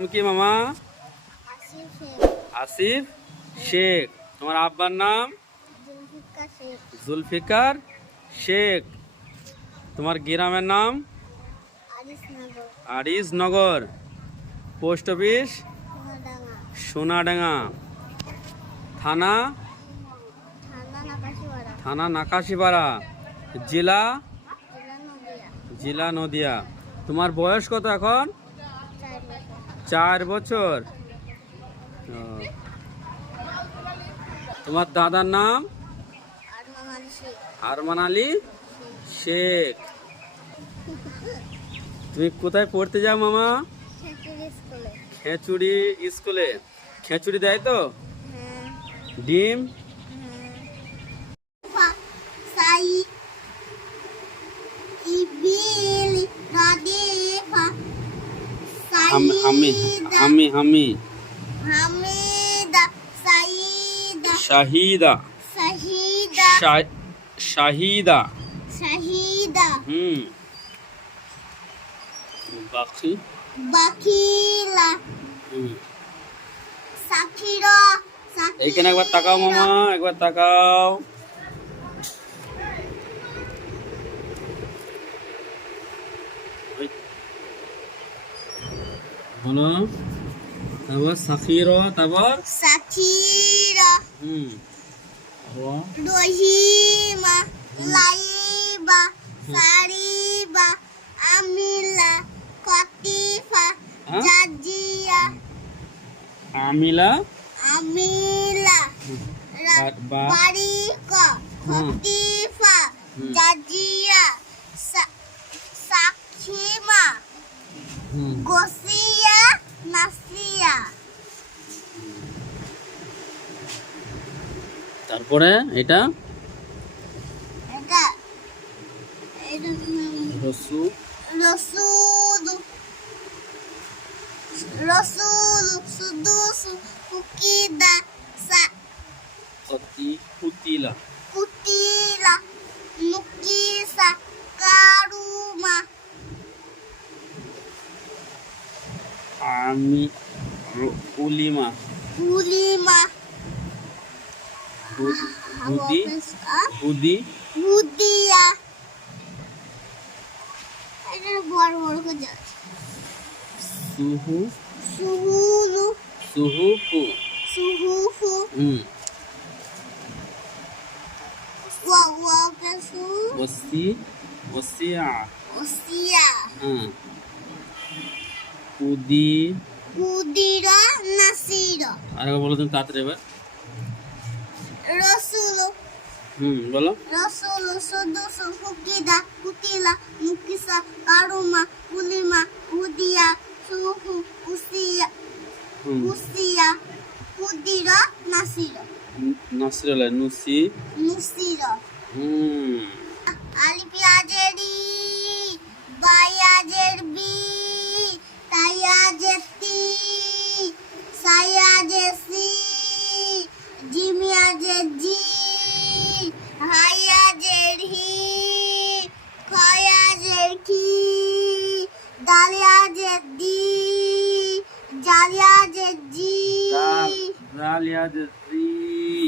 তুমি কি মামা? আসিফ শেখ। তোমার আব্বার নাম? জুলফিকার শেখ। তোমার গ্রামের নাম? আরিসনগর। Post office? সোনাডাঙ্গা। থানা? থানা নাকাশিপাড়া। জেলা? জেলা নদিয়া। তোমার বয়স কত এখন? 4 বছর। তোমার দাদার নাম? আরমান আলী শেখ। তুমি কোথায় পড়তে যাও মামা? খেচুড়ি স্কুলে। খেচুড়ি দেয় তো? ডিম? হামি শাহিদা। শাহিদা। বাকি বাকিলা। এইখানে একবার তাকাও মামা, একবার তাকাও। বলো। তারপর সাকিরা। তারপর সাকিরা। রহিমা। লাইবা। সারিবা। আমিলা। কতিফা। জাজিয়া। আমিলা। বারিকা। কতিফা। জাজিয়া। সাকিমা। গোসিয়া। নাসিয়া। তারপরে এটা রসুল। সুদুসু। কুকিদা। কুতিলা। নুকিসা। কারুমা। আমি উলিমা। বুদিয়া। এটা বড় বড় করে সুহুফু। ওসিয়া। কুদিরা। নাসিরা। আরেকবার বলো তুমি তাড়াতাড়ি এবার। রসুল। বলো। রসুল। সুদুসু। কুকিদা। কুতিলা। মুকিসা। কারুমা। উলিমা। উদিয়া। সুহু। উসিয়া। কুদিরা। নাসিরা। নুসিরা। আলিফিয়াজের ই। বায়াজের বি। তাইয়াজের তি। সায়াজের সি। জিমিয়াজের জি। হাইয়াজের হি। খয়াজের কি। দালিয়াজের দি। জালিয়াজের জি। জালিয়াজের জি।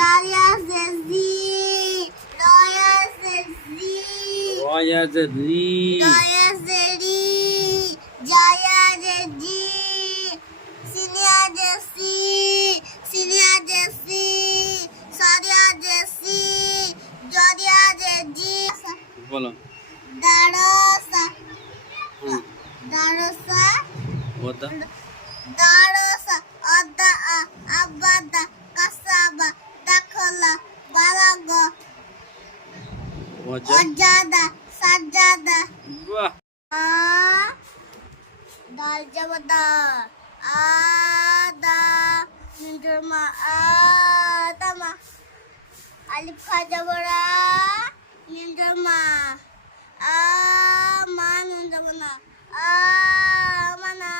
দালিয়াজের জি। রয়াজের জি। রয়াজের রি। রয়াজের রি। জায়াজের জি। সিনিয়াজের সি। সিনিয়াজের সি। সাদিয়াজের সি। জদিয়াজের জি। বলো। দারসা। দারসা। আদা। আবাদা। কাসাবা। দাখলা। বালাগা। ওয়াজাদা। সাজাদা। দাল জবদা। আদা। নির্মা। আদামা। আলিফ খাজবরা। নির্মা। আমান। নির্মা। আমানা।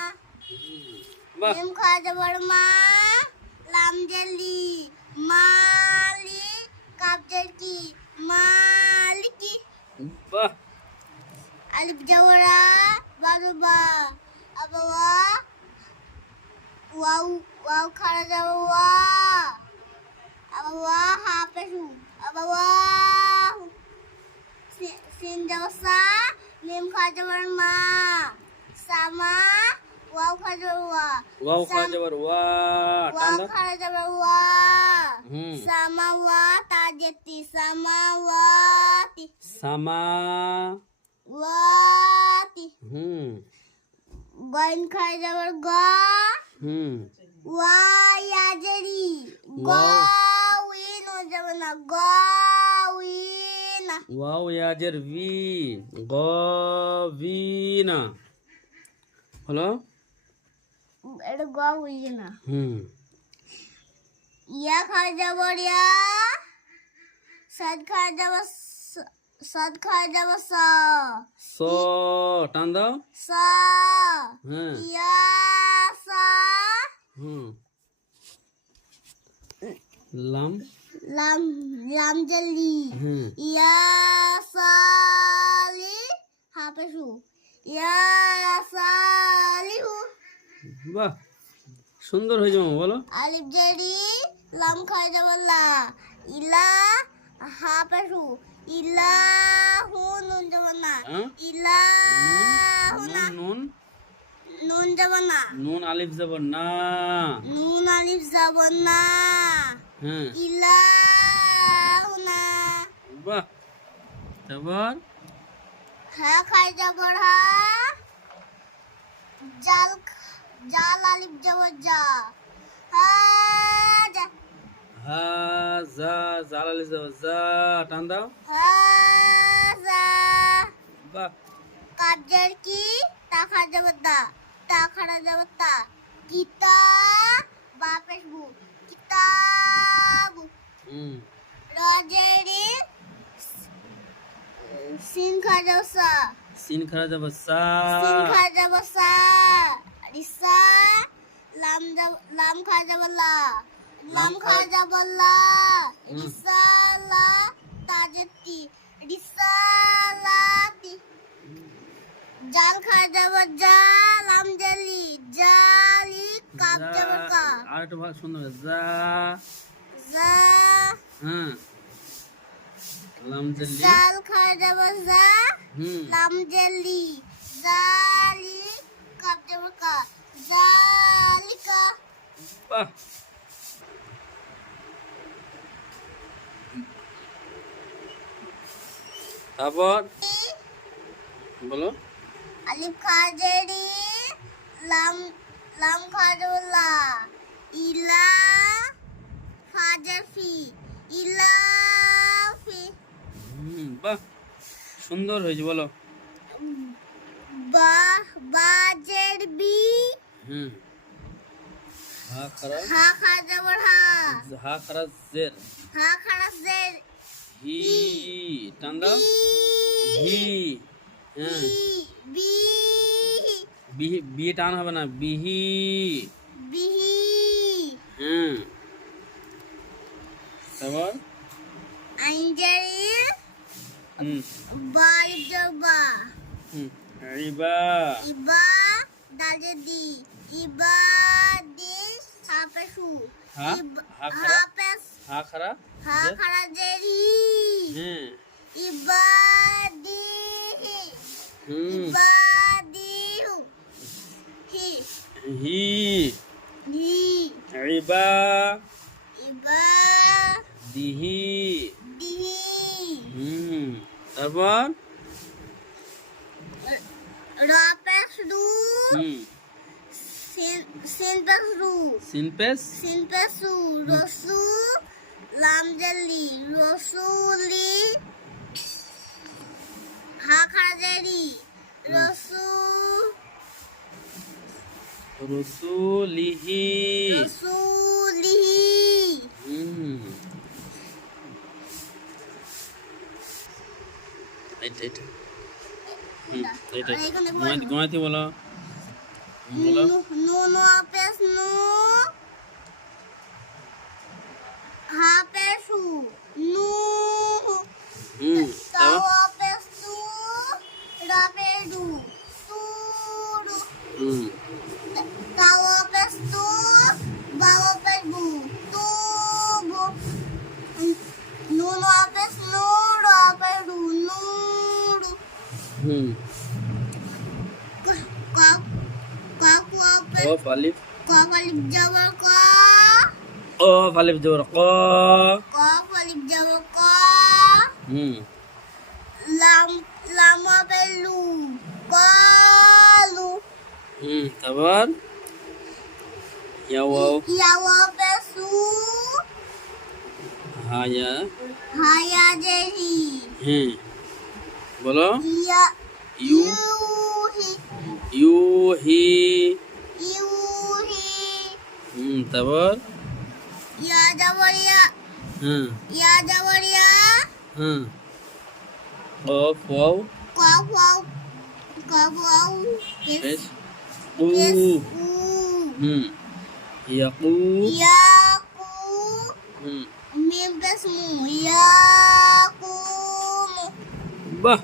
মিম খাজবর মা। লাম জেলি। মালি। কাবজের কি। মালিকি। আলিফ জবরা। বারুবা। আবাওয়া। ওয়াও ওয়াও খাড়া যাব ওয়া আবার ওয়া হাফেশু আবার ওয়া সিন যাব সা মিম খাড়া যাব মা সামা ওয়াও খাড়া যাব ওয়া ওয়াও খাড়া যাবার ওয়া টান ওয়াও দাও খাড়া যাব ওয়া হুম সামা ওয়া তাজেতি সামা ওয়াতি সামা ওয়াতি হুম গইন খাড়া যাব গ হুম ওয়াইয়াজেরি ওয়াও। গাউইন ও যাব না গাউইন ওয়াও ইয়াজের ভি গভিনা হলো এটা গাউইন না হুম ইয়া খাওয়া যাব ইয়া সাদ খাওয়া যাব সাদ খাওয়া যাব সা স টান দাও সা হ্যাঁ ইয়া সা হুম লাম লাম লাম জলি হুম ইয়া সালি হাফেশু ইয়া সালিহু বাহ সুন্দর হয়েছে মামা বলো আলিফ জেরি লাম খাওয়া যাব লা ইলা হাফেশু ইলা হু নুন যাব না হ্যাঁ? ইলা নুন নুন নুন যাব না নুন আলিফ যাব না নুন আলিফ যাব না হ্যাঁ ইলা না বাহ তারপর হ্যাঁ খাই যাব হা জাল জাল আলিফ যাব যা হা যা হা যা জাল আলিফ যাব যা টান দাও হা যা বাহ কাজের কি তা খা যাব তা খাড়া যাব তা কিতা বাপের বু কিতাবু হুম রাজেরি সিন খা যাব সা সিন খারা যাব সা সিন খা যাব সা রিসা লাম খা যাব লা লাম খা যাব লা রিসা লা তাজতি রিসা লাতি জাল খা যাব যা লাম জালি জালি কাপ যাব কা আর একটু ভালো সুন্দর যা যা হ্যাঁ লাম জল্লি জাল খা যাব যা হুম লাম জালি জালি কাপ যাব কা জালিকা বাহ তারপর বলো আলিফ খাজেরি লাম লাম খাজুল্লা ইলা ফাজফি ইলা ফি বাহ সুন্দর হয়েছে বলো বা বাজের বি হুম হা খারা হা খাজবর হা হা খারা জের হা খারাজের হি টান দাও হি হ্যাঁ বি বিহি বি টান হবে না বিহি বিহি হ্যাঁ তারপর আইনজারি হুম বালিজবা হুম রিবা ইবা দালদি ইবা দি হাফেসু হা হা খারা হাফেস হা খারা হা খারাজেরি হ্যাঁ ইবা দি হুম ইবা দি হি হি হি রিবা ইবা দিহি দিহি হুম তারপর রাপেসু হুম সিনপেসু সিনপেস সিনপেসু রসু লামজেলি রসুলি হাখাজেরি রসু রসুলিহি রসুলিহি হুম এটা হুম এটা এখানে গোয়াতে বলো বলো নুন আপেস নু হাপেসু নু হুম তাও তারপর আপেস সু রাপেডু সুডু হুম তাও আপেস সু হুম ক ক কফ আলিফ alif jawab ক কফ আলিফ জবর ক alif jawab ক হুম lam apa lu qalu তারপর ইয়া ওয়াও ya apa su হায়া haya jadi হ্যাঁ বলো ya ইউ yuhi ইউহি yuhi তারপর ya jawab ya হ্যাঁ ya jawab ya হ্যাঁ কফ ওয়াও kau পেশ উ u ইয়াকু yaku হুম mim pesmu yakum বাহ